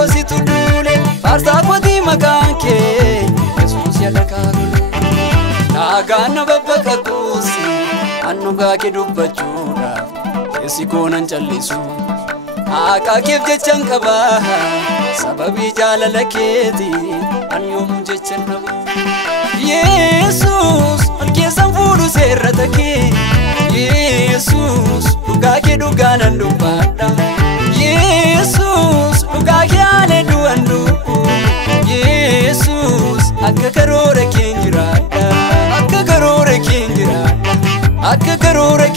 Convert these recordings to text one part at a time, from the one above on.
kosi tudule farsa koti makanke Yesus ya dakagule Nagana babaka kusi anuga ke dubbachura Yesi konan challisu Aka kef jechan qaba sababi jalala keti an yom jechan nabu Yesus alkesan fudu serratake Yesus duga ke duganan dubada Yesus duga ke ale duandu Yesus akka karora kenjirada akka karora kenjirada akka karora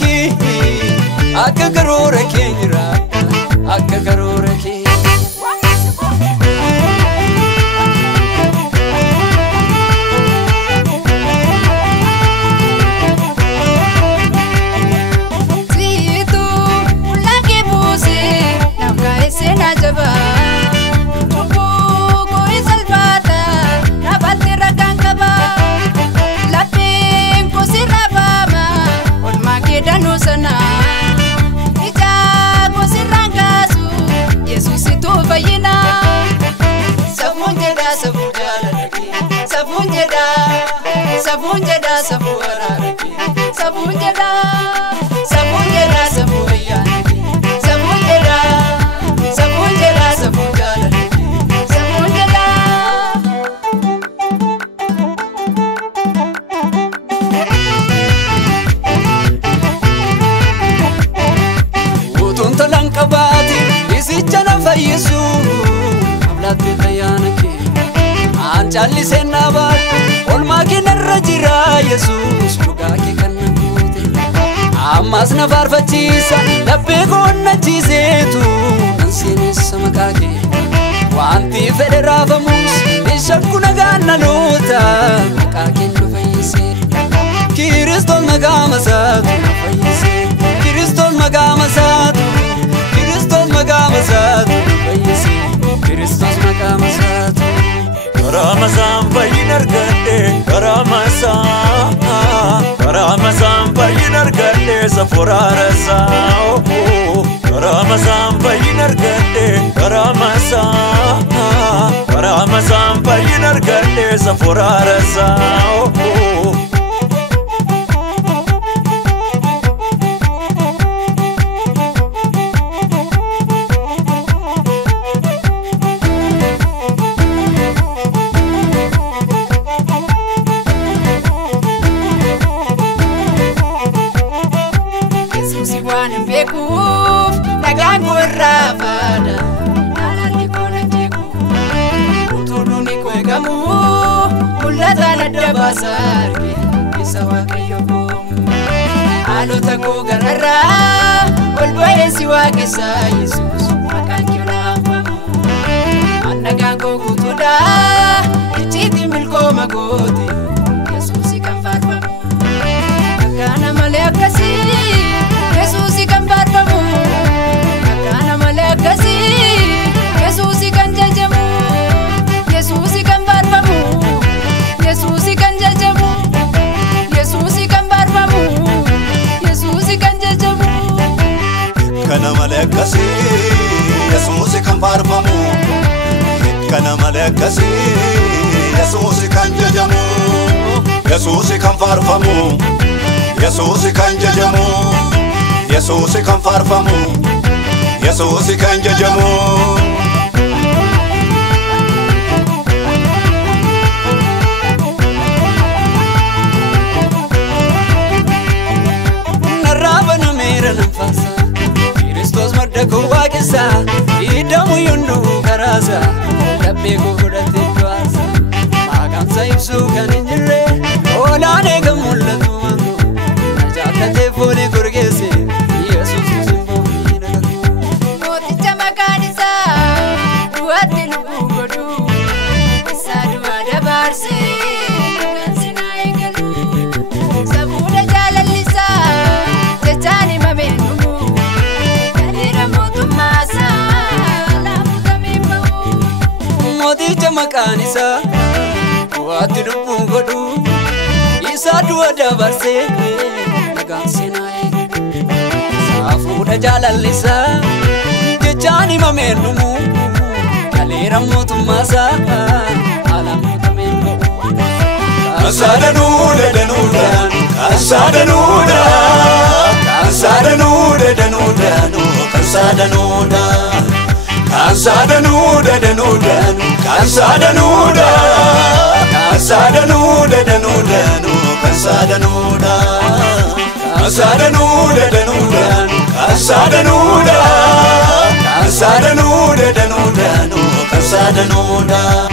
kenjirada akka karora ke Situ lagi buse nafka esena jaba Tuku koi salvata nabati rakan kaba Lapin ko sirabama olma ke danusana Bayina sabunjeda sabujalalaki sabunjeda sabuararaki sabunjeda sabuyanaki sabunjeda sabujalalaki sabunjeda utun talankabati isichana fayyisu ablate bayanake anjalli senaba olmaki narrajira Yesus lugake kannakute ammas nafarfachisa labbe konna chisetu nansinessa makake wanti federafamus ishakuna ganalota makake no fayyise Kristos magamasatu fayyise Kristos magamasatu Magamasatu fayyise Kristos magamasatu Karamazam bayinar gade Karamazam bayinar gade Safurarasa Karamazam bayinar gade Karamazam bayinar gade Safurarasa Nagango rafada nalani kona teku utuluni kwegamu mulata na dabasarke isawa kayobo alota ko garara olboye siwa kesa Yesus makanjula famu anagango kutuda ichiti milko magoti Yesus kan farfamu kana malakasi Yesus kan farfamu kana malakasi Yesus kan jajamu Yesus kan farfamu Yesus kan jajamu Yesus kan farfamu Yesus kan jajamu kana malakasi Yesus kan farfamu kana malakasi Yesus kan jajamu Yesus kan farfamu Yesus kan jajamu Yesus kan farfamu Yesus kan jajamu Narabana mera nafasa Kristos maddaku waqisa idamu yundu karasa labbe godate twasa magamsa ibsu kan injire olane gamullatu mango najata foli gurgese Yesus simbo moticha makanisa duati lugodu sadu adabarse kansina egalu sabuda jalalisa tetani mabenu kalira motumasa la mutamimbo moticha makanisa duati lugodu sadu adabarse kansina safuda jalalisa jechani mamenumu Neera mootummaasaa alamuutameen ba'u. Kansaadanuudha danuudhaan kansaadanuudha kansaadanuudha danuudhaan kansaadanuudha kansaadanuudha danuudhaan kansaadanuudha kansaadanuudha danuudhaan kansaadanuudha kansaadanuudha danuudhaan kansaadanuudha kansaadanuudha danuudhaan kansaadanuudha.